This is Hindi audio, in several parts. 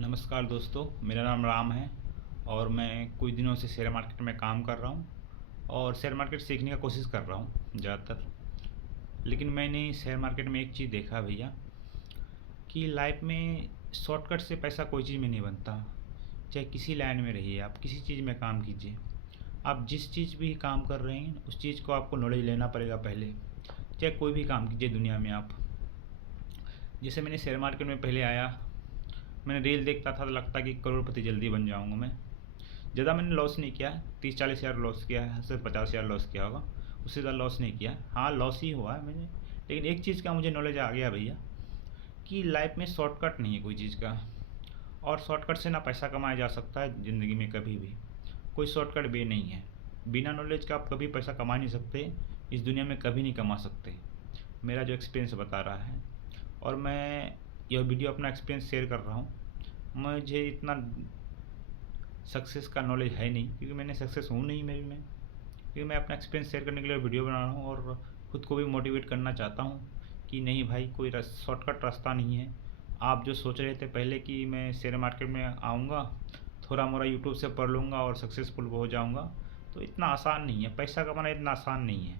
नमस्कार दोस्तों, मेरा नाम राम है और मैं कुछ दिनों से शेयर मार्केट में काम कर रहा हूँ और शेयर मार्केट सीखने का कोशिश कर रहा हूँ ज़्यादातर। लेकिन मैंने शेयर मार्केट में एक चीज़ देखा भैया कि लाइफ में शॉर्टकट से पैसा कोई चीज़ में नहीं बनता। चाहे किसी लाइन में रहिए, आप किसी चीज़ में काम कीजिए, आप जिस चीज़ भी काम कर रहे हैं उस चीज़ को आपको नॉलेज लेना पड़ेगा पहले। चाहे कोई भी काम कीजिए दुनिया में आप। जैसे मैंने शेयर मार्केट में पहले आया, मैंने रील देखता था तो लगता कि करोड़पति जल्दी बन जाऊंगा मैं। ज़्यादा मैंने लॉस नहीं किया, 30-40 हज़ार लॉस किया है, सिर्फ 50 हज़ार लॉस किया होगा, उससे ज़्यादा लॉस नहीं किया। हाँ, लॉस ही हुआ है मैंने। लेकिन एक चीज़ का मुझे नॉलेज आ गया भैया कि लाइफ में शॉर्टकट नहीं है कोई चीज़ का, और शॉर्टकट से ना पैसा कमाया जा सकता है ज़िंदगी में कभी भी। कोई शॉर्टकट वे नहीं है। बिना नॉलेज का आप कभी पैसा कमा नहीं सकते, इस दुनिया में कभी नहीं कमा सकते। मेरा जो एक्सपीरियंस बता रहा है, और मैं यह वीडियो अपना एक्सपीरियंस शेयर कर रहा हूँ। मुझे इतना सक्सेस का नॉलेज है नहीं, क्योंकि मैंने सक्सेस हूँ नहीं मेरी में, क्योंकि मैं अपना एक्सपीरियंस शेयर करने के लिए वीडियो बना रहा हूँ और ख़ुद को भी मोटिवेट करना चाहता हूँ कि नहीं भाई, कोई शॉर्टकट रास्ता नहीं है। आप जो सोच रहे थे पहले कि मैं शेयर मार्केट में आऊँगा, थोड़ा मोड़ा यूट्यूब से पढ़ लूँगा और सक्सेसफुल हो जाऊँगा, तो इतना आसान नहीं है। पैसा कमाना इतना आसान नहीं है।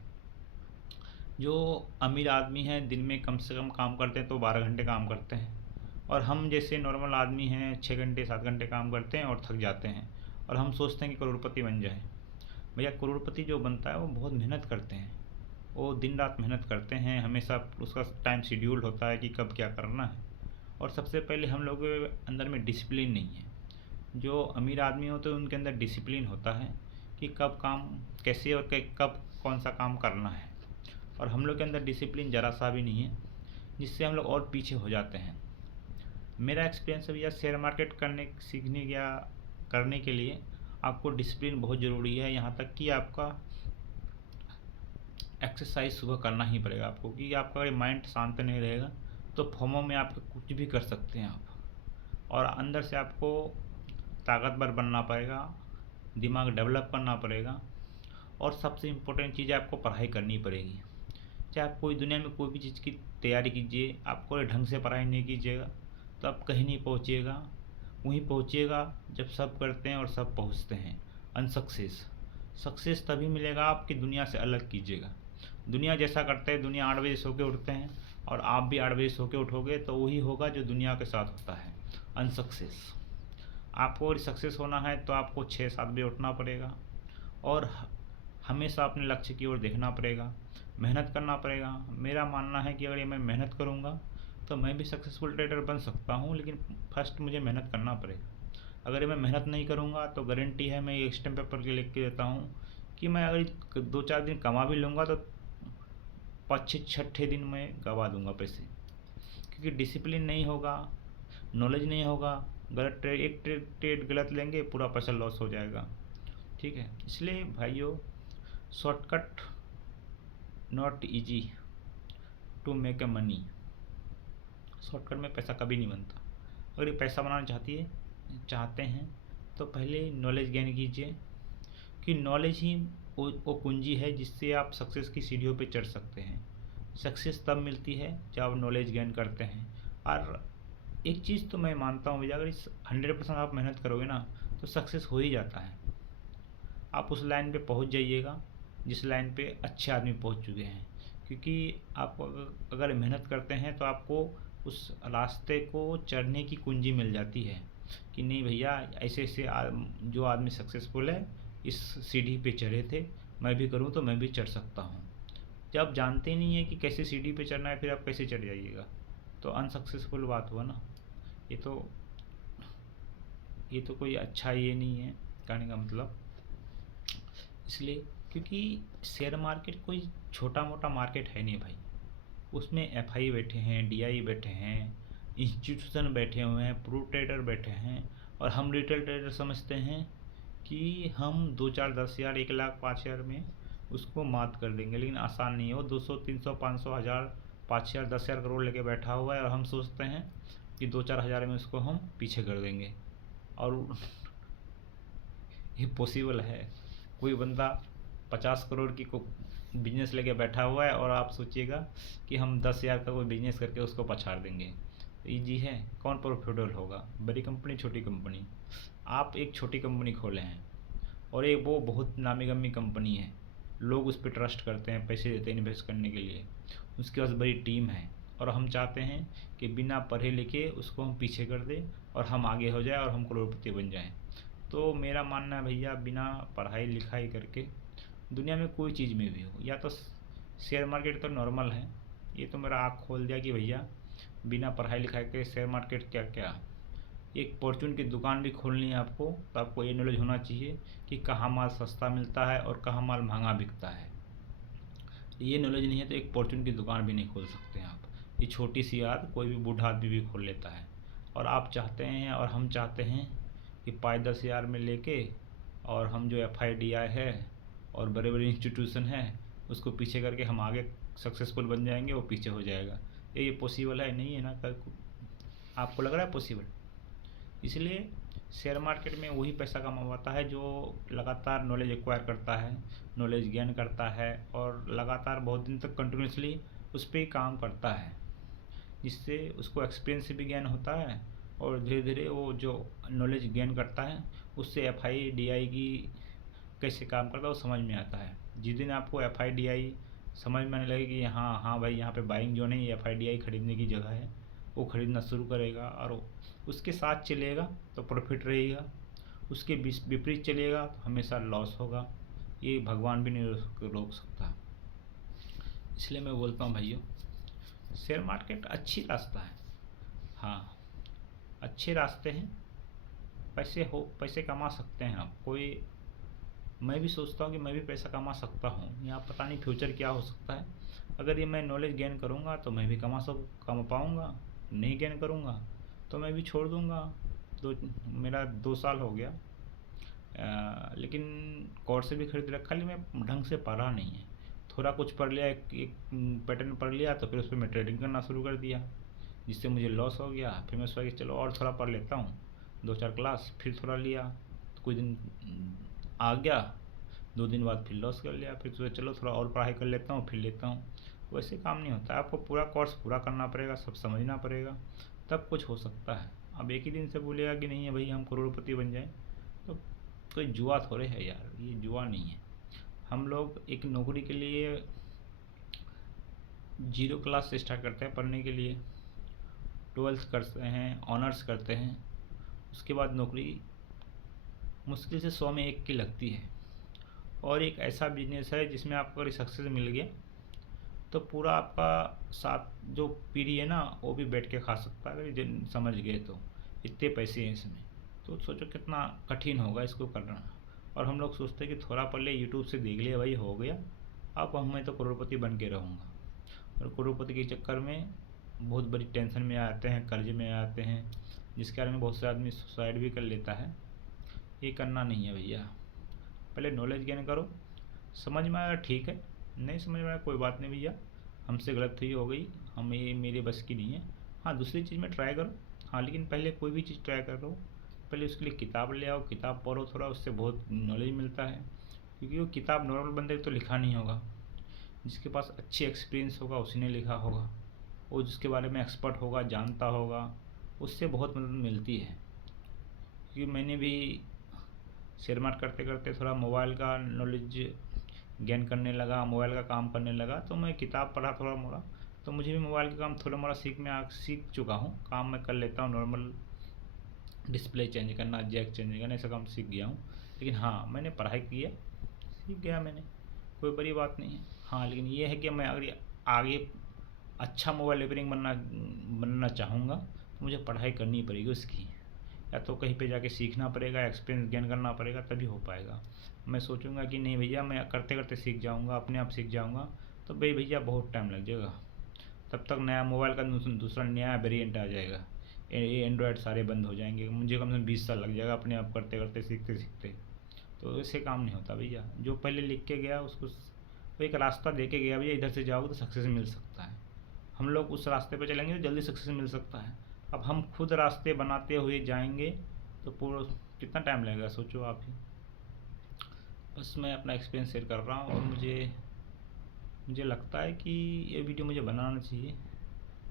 जो अमीर आदमी हैं दिन में कम से कम काम करते हैं तो 12 घंटे काम करते हैं, और हम जैसे नॉर्मल आदमी हैं 6 घंटे 7 घंटे काम करते हैं और थक जाते हैं, और हम सोचते हैं कि करोड़पति बन जाए। भैया, करोड़पति जो बनता है वो बहुत मेहनत करते हैं, वो दिन रात मेहनत करते हैं, हमेशा उसका टाइम शेड्यूल होता है कि कब क्या करना है। और सबसे पहले हम लोगों के अंदर में डिसिप्लिन नहीं है। जो अमीर आदमी होते हैं उनके अंदर डिसिप्लिन होता है कि कब काम कैसे और कब कौन सा काम करना है, और हम लोग के अंदर डिसिप्लिन ज़रा सा भी नहीं है, जिससे हम लोग और पीछे हो जाते हैं। मेरा एक्सपीरियंस है भैया, शेयर मार्केट सीखने या करने के लिए आपको डिसिप्लिन बहुत ज़रूरी है। यहाँ तक कि आपका एक्सरसाइज सुबह करना ही पड़ेगा आपको, कि आपका अगर माइंड शांत नहीं रहेगा तो फोमो में आप कुछ भी कर सकते हैं आप। और अंदर से आपको ताकतवर बनना पड़ेगा, दिमाग डेवलप करना पड़ेगा, और सबसे इम्पोर्टेंट चीज़ है आपको पढ़ाई करनी पड़ेगी। चाहे आप कोई दुनिया में कोई भी चीज़ की तैयारी कीजिए, आपको ढंग से पढ़ाई नहीं कीजिएगा तो आप कहीं नहीं पहुँचिएगा। वहीं पहुँचिएगा जब सब करते हैं और सब पहुँचते हैं। अनसक्सेस सक्सेस तभी मिलेगा आपकी दुनिया से अलग कीजिएगा। दुनिया जैसा करते हैं, दुनिया 8 बजे सो के उठते हैं, और आप भी 8 बजे सो के उठोगे तो वही होगा जो दुनिया के साथ होता है, अनसक्सेस। आपको अगर सक्सेस होना है तो आपको 6-7 बजे उठना पड़ेगा, और हमेशा अपने लक्ष्य की ओर देखना पड़ेगा, मेहनत करना पड़ेगा। मेरा मानना है कि अगर मैं मेहनत करूँगा तो मैं भी सक्सेसफुल ट्रेडर बन सकता हूँ, लेकिन फर्स्ट मुझे मेहनत करना पड़ेगा। अगर मैं मेहनत नहीं करूँगा तो गारंटी है, मैं एक स्टैम्प पेपर के लिख के देता हूँ कि मैं अगर 2-4 दिन कमा भी लूँगा तो 5-6 दिन में गवा दूँगा पैसे, क्योंकि डिसिप्लिन नहीं होगा, नॉलेज नहीं होगा। गलत एक ट्रेड गलत लेंगे, पूरा पैसा लॉस हो जाएगा। ठीक है, इसलिए भाइयों, shortcut not easy to make a money. Shortcut में पैसा कभी नहीं बनता। अगर ये पैसा बनाना चाहते हैं तो पहले नॉलेज गेन कीजिए, कि नॉलेज ही वो कुंजी है जिससे आप सक्सेस की सीढ़ियों पे चढ़ सकते हैं। सक्सेस तब मिलती है जब आप नॉलेज गेन करते हैं। और एक चीज़ तो मैं मानता हूँ भैया, अगर 100% आप मेहनत करोगे ना तो सक्सेस हो ही जाता है। आप उस लाइन पे पहुँच जाइएगा जिस लाइन पे अच्छे आदमी पहुँच चुके हैं, क्योंकि आप अगर मेहनत करते हैं तो आपको उस रास्ते को चढ़ने की कुंजी मिल जाती है, कि नहीं भैया, ऐसे ऐसे जो आदमी सक्सेसफुल है इस सीढ़ी पे चढ़े थे, मैं भी करूँ तो मैं भी चढ़ सकता हूँ। जब आप जानते नहीं है कि कैसे सीढ़ी पे चढ़ना है, फिर आप कैसे चढ़ जाइएगा, तो अनसक्सेसफुल बात हुआ ना। ये तो कोई अच्छा ये नहीं है कहने का मतलब। इसलिए, क्योंकि शेयर मार्केट कोई छोटा मोटा मार्केट है नहीं भाई। उसमें एफआई बैठे हैं, डीआई बैठे हैं, इंस्टीट्यूशन बैठे हुए हैं, प्रो ट्रेडर बैठे हैं, और हम रिटेल ट्रेडर समझते हैं कि हम 2-4-10 हज़ार 1 लाख 5 हज़ार में उसको मात कर देंगे। लेकिन आसान नहीं है। वो 200-300-500 हज़ार 5 हज़ार 10 हज़ार करोड़ लेके बैठा हुआ है, और हम सोचते हैं कि 2-4 हज़ार में उसको हम पीछे कर देंगे। और ये पॉसिबल है? कोई बंदा 50 करोड़ की को बिजनेस लेके बैठा हुआ है, और आप सोचिएगा कि हम 10 हज़ार का कोई बिजनेस करके उसको पछाड़ देंगे। ईजी है, कौन प्रॉफिटेबल होगा, बड़ी कंपनी छोटी कंपनी। आप एक छोटी कंपनी खोले हैं और एक वो बहुत नामी गामी कंपनी है, लोग उस पर ट्रस्ट करते हैं, पैसे देते हैं इन्वेस्ट करने के लिए, उसके पास बड़ी टीम है, और हम चाहते हैं कि बिना पढ़े लिखे उसको हम पीछे कर दें और हम आगे हो जाए और हम करोड़पति बन जाएं। तो मेरा मानना है भैया, बिना पढ़ाई लिखाई करके दुनिया में कोई चीज़ में भी हो, या तो शेयर मार्केट तो नॉर्मल है, ये तो मेरा आँख खोल दिया कि भैया बिना पढ़ाई लिखाई के शेयर मार्केट क्या क्या। एक फॉर्चून की दुकान भी खोलनी है आपको, तो आपको ये नॉलेज होना चाहिए कि कहाँ माल सस्ता मिलता है और कहाँ माल महंगा बिकता है। ये नॉलेज नहीं है तो एक फॉर्चून की दुकान भी नहीं खोल सकते हैं आप। ये छोटी सी याद कोई भी बूढ़ा आदमी भी खोल लेता है। और आप चाहते हैं और हम चाहते हैं कि 5-10 हज़ार में लेके, और हम जो FIDI है और बड़े बड़े इंस्टीट्यूशन है उसको पीछे करके हम आगे सक्सेसफुल बन जाएंगे, वो पीछे हो जाएगा। ये पॉसिबल है नहीं है ना? आपको लग रहा है पॉसिबल? इसलिए शेयर मार्केट में वही पैसा कमाता है जो लगातार नॉलेज एक्वायर करता है, नॉलेज गेन करता है और लगातार बहुत दिन तक कंटिन्यूसली उस पर ही काम करता है, जिससे उसको एक्सपीरियंस भी गेन होता है और धीरे धीरे वो जो नॉलेज गेन करता है उससे FIDI की कैसे काम करता है वो समझ में आता है। जिस दिन आपको FIDI समझ में आने लगे कि हाँ हाँ भाई यहाँ पे बाइंग जो नहीं, FIDI खरीदने की जगह है, वो खरीदना शुरू करेगा और उसके साथ चलेगा तो प्रॉफिट रहेगा, उसके विपरीत चलेगा तो हमेशा लॉस होगा। ये भगवान भी नहीं रोक सकता। इसलिए मैं बोलता हूँ भाइयों, शेयर मार्केट अच्छी रास्ता है, हाँ अच्छे रास्ते हैं, पैसे कमा सकते हैं आप। मैं भी सोचता हूँ कि मैं भी पैसा कमा सकता हूँ, यहाँ पता नहीं फ्यूचर क्या हो सकता है। अगर ये मैं नॉलेज गेन करूँगा तो मैं भी कमा पाऊँगा, नहीं गेन करूँगा तो मैं भी छोड़ दूँगा। मेरा 2 साल हो गया, लेकिन कोर्स भी खरीद रखा, लेकिन मैं ढंग से पढ़ा नहीं है। थोड़ा कुछ पढ़ लिया, एक पैटर्न पढ़ लिया तो फिर उस पर मैं ट्रेडिंग करना शुरू कर दिया, जिससे मुझे लॉस हो गया। फिर मैं सोचा कि चलो और थोड़ा पढ़ लेता हूँ, 2-4 क्लास, फिर थोड़ा लिया तो कुछ दिन आ गया, 2 दिन बाद फिर लॉस कर लिया। फिर सोचा चलो थोड़ा और पढ़ाई कर लेता हूँ, फिर लेता हूँ। वैसे काम नहीं होता, आपको पूरा कोर्स पूरा करना पड़ेगा, सब समझना पड़ेगा, तब कुछ हो सकता है। अब एक ही दिन से बोलेगा कि नहीं है भाई हम करोड़पति बन जाएं, तो कोई जुआ थोड़े है यार, ये जुआ नहीं है। हम लोग एक नौकरी के लिए 0 क्लास से स्टार्ट करते हैं पढ़ने के लिए, 12th करते हैं, ऑनर्स करते हैं, उसके बाद नौकरी मुश्किल से 100 में 1 की लगती है। और एक ऐसा बिजनेस है जिसमें आपको अगर सक्सेस मिल गया तो पूरा आपका साथ जो पीढ़ी है ना वो भी बैठ के खा सकता है, अगर समझ गए तो। इतने पैसे हैं इसमें, तो सोचो कितना कठिन होगा इसको करना। और हम लोग सोचते हैं कि थोड़ा पहले यूट्यूब से देख लिया भाई हो गया, अब मैं तो करोड़पति बन के रहूँगा। और करोड़पति के चक्कर में बहुत बड़ी टेंशन में आते हैं, कर्ज में आते हैं, जिसके कारण बहुत से आदमी सुसाइड भी कर लेता है। ये करना नहीं है भैया, पहले नॉलेज गेन करो, समझ में आया ठीक है, नहीं समझ में आया कोई बात नहीं भैया, हमसे गलती हो गई, हम ये मेरे बस की नहीं है। हाँ दूसरी चीज़ में ट्राई करो, हाँ लेकिन पहले कोई भी चीज़ ट्राई करो पहले उसके लिए किताब ले आओ, किताब पढ़ो थोड़ा, उससे बहुत नॉलेज मिलता है। क्योंकि वो किताब नॉर्मल बंदे तो लिखा नहीं होगा, जिसके पास अच्छी एक्सपीरियंस होगा उसी ने लिखा होगा, वो जिसके बारे में एक्सपर्ट होगा, जानता होगा, उससे बहुत मदद मिलती है। क्योंकि मैंने भी शेयर मार्केट करते करते थोड़ा मोबाइल का नॉलेज गेन करने लगा, मोबाइल का काम करने लगा, तो मैं किताब पढ़ा थोड़ा मोड़ा, तो मुझे भी मोबाइल का काम थोड़ा मोड़ा सीख चुका हूँ, काम मैं कर लेता हूँ, नॉर्मल डिस्प्ले चेंज करना, जैक चेंज करना, ऐसा काम सीख गया हूँ। लेकिन हाँ मैंने पढ़ाई की है, सीख गया मैंने, कोई बड़ी बात नहीं है। हाँ लेकिन ये है कि मैं अगर आगे अच्छा मोबाइल रिपेयरिंग बनना चाहूँगा तो मुझे पढ़ाई करनी पड़ेगी उसकी, या तो कहीं पे जाके सीखना पड़ेगा, एक्सपीरियंस गेन करना पड़ेगा, तभी हो पाएगा। मैं सोचूंगा कि नहीं भैया मैं करते करते सीख जाऊंगा, अपने आप सीख जाऊंगा, तो भाई भैया बहुत टाइम लग जाएगा, तब तक नया मोबाइल का दूसरा नया वेरिएंट आ जाएगा, ये एंड्रॉयड सारे बंद हो जाएंगे, मुझे कम से कम 20 साल लग जाएगा अपने आप करते करते सीखते सीखते। तो ऐसे काम नहीं होता भैया, जो पहले लिख के गया उसको वो एक रास्ता दे के गया भैया, इधर से जाओगे तो सक्सेस मिल सकता है, हम लोग उस रास्ते पे चलेंगे तो जल्दी सक्सेस मिल सकता है। अब हम खुद रास्ते बनाते हुए जाएंगे तो पूरा कितना टाइम लगेगा सोचो आप ही। बस मैं अपना एक्सपीरियंस शेयर कर रहा हूँ, और मुझे लगता है कि ये वीडियो मुझे बनाना चाहिए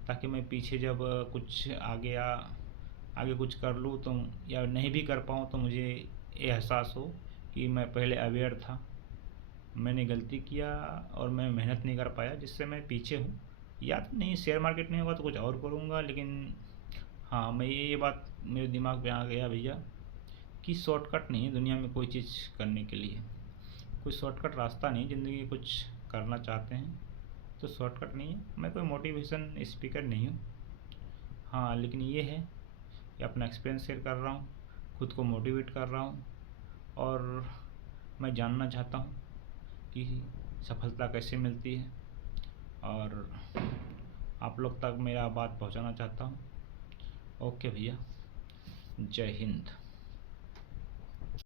ताकि मैं पीछे जब कुछ आगे कुछ कर लूँ तो, या नहीं भी कर पाऊँ, तो मुझे ये एहसास हो कि मैं पहले अवेयर था, मैंने गलती किया और मैं मेहनत नहीं कर पाया, जिससे मैं पीछे हूँ। या तो नहीं, शेयर मार्केट नहीं होगा तो कुछ और करूँगा, लेकिन हाँ, मैं ये बात मेरे दिमाग में आ गया भैया कि शॉर्टकट नहीं है दुनिया में कोई चीज़ करने के लिए। कोई शॉर्टकट रास्ता नहीं, ज़िंदगी में कुछ करना चाहते हैं तो शॉर्टकट नहीं है। मैं कोई मोटिवेशन स्पीकर नहीं हूँ, हाँ, लेकिन ये है कि अपना एक्सपीरियंस शेयर कर रहा हूँ, खुद को मोटिवेट कर रहा हूँ, और मैं जानना चाहता हूँ कि सफलता कैसे मिलती है, और आप लोग तक मेरा बात पहुँचाना चाहता हूँ। ओके भैया, जय हिंद।